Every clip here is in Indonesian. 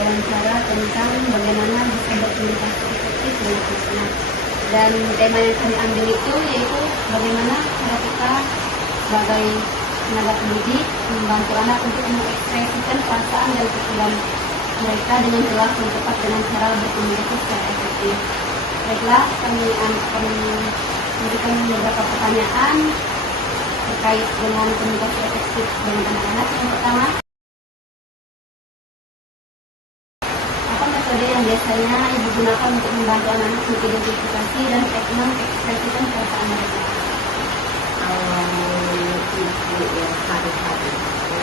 wawancara tentang bagaimana bisa berkomunikasi efektif dengan anak-anak. Dan tema yang kami ambil itu yaitu bagaimana cara kita sebagai tenaga pendidik membantu anak untuk mengekspresikan perasaan dan pikiran mereka dengan jelas dan tepat dengan cara berkomunikasi secara efektif. Baiklah, kami memberikan beberapa pertanyaan terkait dengan komunikasi efektif dengan anak-anak. Yang pertama, apa metode yang biasanya ibu gunakan untuk membantu anak-anak mengidentifikasi dan mengekspresikan perasaan mereka? Ibu yang hari-hari itu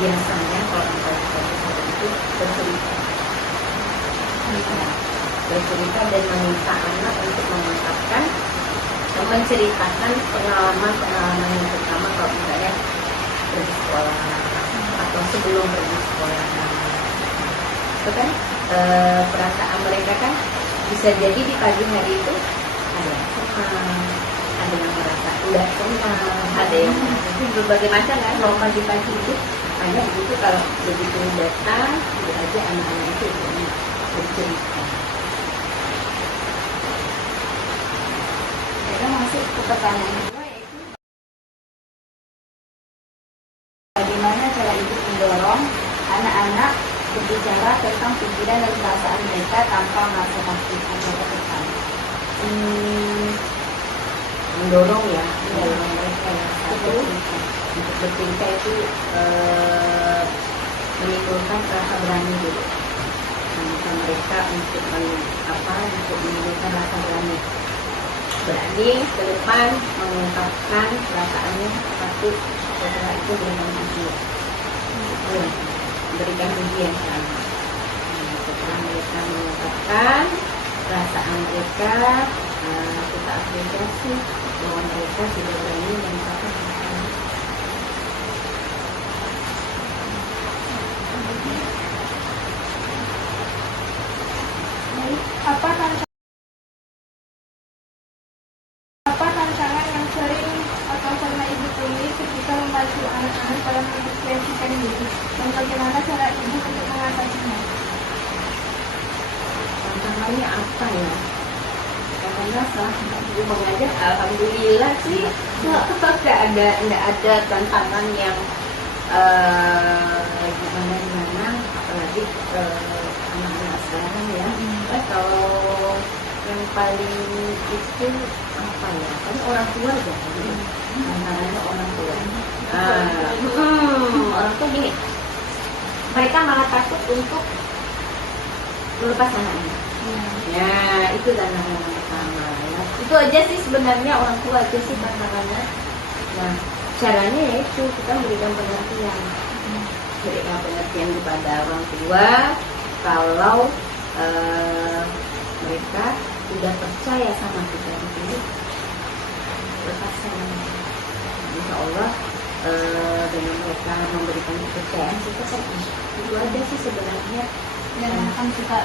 biasanya kalau itu bercerita dan meminta anak untuk mengungkapkan dan menceritakan pengalaman yang pertama kalau misalnya pergi sekolah atau sebelum pergi sekolah. Itu kan perasaan mereka kan bisa jadi di pagi hari itu ada yang senang, ada yang merasa udah senang, ada yang berbagai macam kan. Kalau pagi-pagi itu hanya begitu, kalau begitu datang itu aja anak-anak itu bercerita. Kita masuk ke pertanyaan kedua, yaitu bagaimana cara ibu mendorong anak-anak berbicara tentang pikiran dan perasaan mereka tanpa merasa takut atau tertekan? Mendorong ya, mendorong mereka yang satu untuk bercerita itu menimbulkan rasa berani dulu. Meminta mereka untuk menimbulkan rasa berani ke depan mengungkapkan perasaannya satu, setelah itu berikan ujian. Berikan ujian sama. Setelah mereka mengungkapkan perasaan mereka, kita apresiasi bahwa mereka sudah berani mengungkapkan perasaan. Apa tantangan yang sering atau pernah ibu temui ketika membantu anak-anak dalam mengekspresikan diri, dan bagaimana cara ibu untuk mengatasinya? Tantangannya apa ya? Karena selama ibu mengajar, alhamdulillah sih nggak ada tantangan yang gimana, apalagi anak-anak sekarang ya. Kalau yang paling itu apa ya? Paling orang tua aja. Tantangannya orang tua. Orang tua gini, mereka malah takut untuk melepas anaknya. Ya, itu tantangan pertama ya. Itu aja sih sebenarnya, orang tua aja sih tantangannya. Nah, caranya yaitu kita berikan pengertian. Berikan pengertian kepada orang tua kalau mereka sudah percaya sama kita itu, lepaskan. Insya Allah dengan mereka memberikan kepercayaan kita kan itu aja sih sebenarnya. Dan akan suka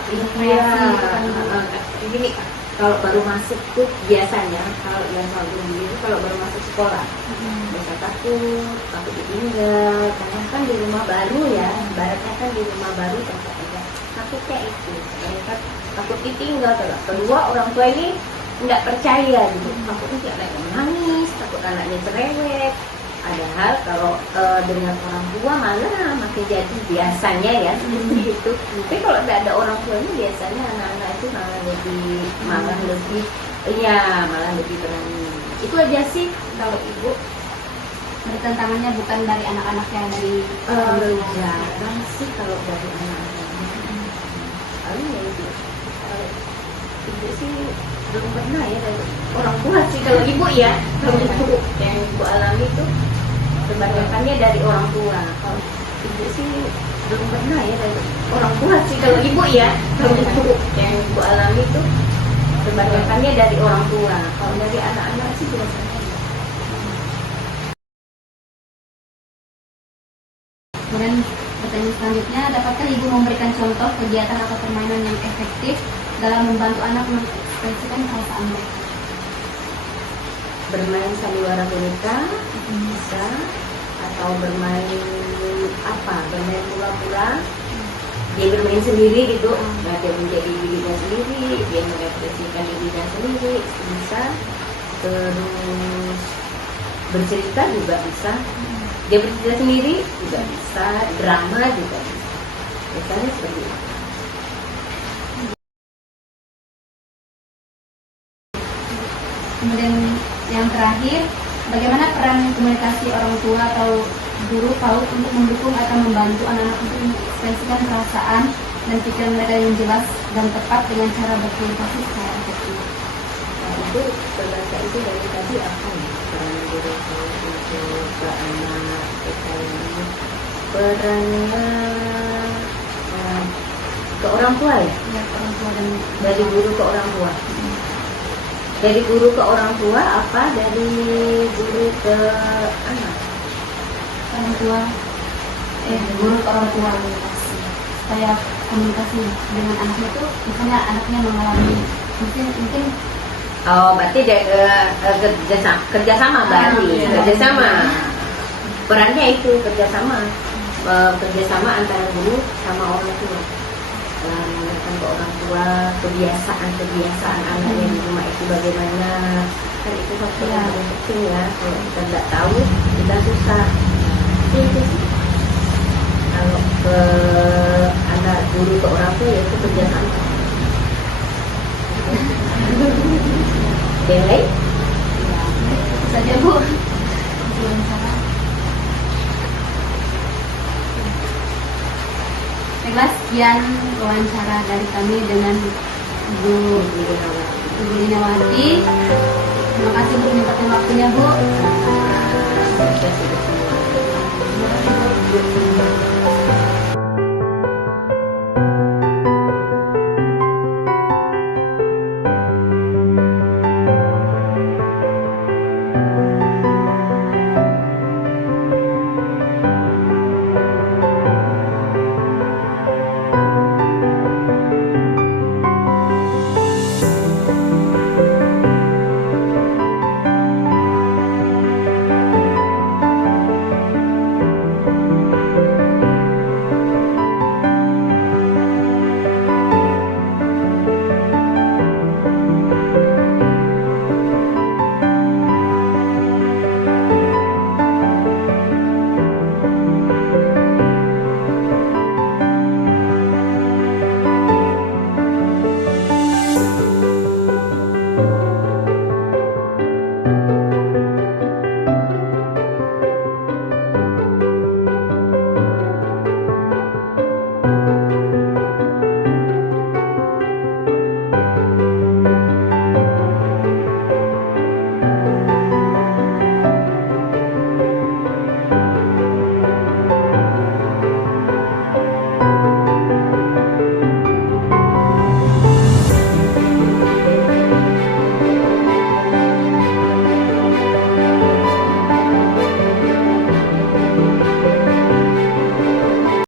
gini, kalau baru masuk tuh biasanya kalau yang selalu itu kalau baru masuk sekolah biasa takut ditinggal, karena kan di rumah baru ya, baratnya kan di rumah baru takutnya itu mereka takut ditinggal. Kedua, orang tua ini nggak percaya gitu, takutnya si anaknya menangis, takut anaknya cerewet. Padahal kalau dengan orang tua malah makin jadi biasanya ya seperti itu. Tapi kalau tidak ada orang tua ini biasanya anak-anak itu malah lebih berani. Itu aja sih kalau ibu. Tantangannya bukan dari anak-anaknya, dari jarang sih kalau dari anak-anak. Paling ya ibu. Kalau ibu sih belum pernah ya dari orang tua sih. Kalau ibu ya, kalau ibu yang ibu alami itu kebanyakannya dari orang tua. Kalau ibu sih belum pernah ya dari orang tua sih. Kalau ibu ya, kalau ibu yang ibu alami itu kebanyakannya dari orang tua. Kalau dari anak-anak sih belum pernah. Kemudian pertanyaan selanjutnya, dapatkah ibu memberikan contoh kegiatan atau permainan yang efektif dalam membantu anak mengekspresikan perasaan mereka? Bermain sandiwara boneka bisa, atau bermain pulang, dia bermain sendiri gitu, nah dia menjadi dirinya sendiri, dia mengekspresikan dirinya sendiri bisa, terus bercerita juga bisa, dia bercerita sendiri juga bisa, drama juga bisa, biasanya seperti itu. Kemudian yang terakhir, bagaimana peran komunikasi orang tua atau guru PAUD untuk mendukung atau membantu anak-anak untuk mengekspresikan perasaan dan pikiran mereka yang jelas dan tepat dengan cara berkomunikasi secara efektif. Nah, itu berbahasa itu dari tadi apa ya peran guru untuk ke anak kita ini, perannya ke orang tua ya, Ya, ke orang tua dan dari guru ke orang tua. Dari guru ke orang tua apa? Dari guru ke anak? orang tua, guru ke orang tua supaya komunikasi dengan anaknya itu, misalnya anaknya mengalami mungkin Oh, berarti kerjasama berarti iya. kerjasama. Perannya itu kerjasama, kerjasama antara guru sama orang tua. Menanyakan ke orang tua kebiasaan anaknya di rumah itu bagaimana, kan itu faktor yang paling penting ya. Kalau kita nggak tahu kita susah. Itu sih. Kalau ke anak guru ke orang tua ya itu kerjasama. Yang lain? ya, itu saja Bu. Wawancara. Baiklah, sekian wawancara dari kami dengan Ibu Linawati. Terima kasih untuk menyempatkan waktunya Bu. Terima kasih.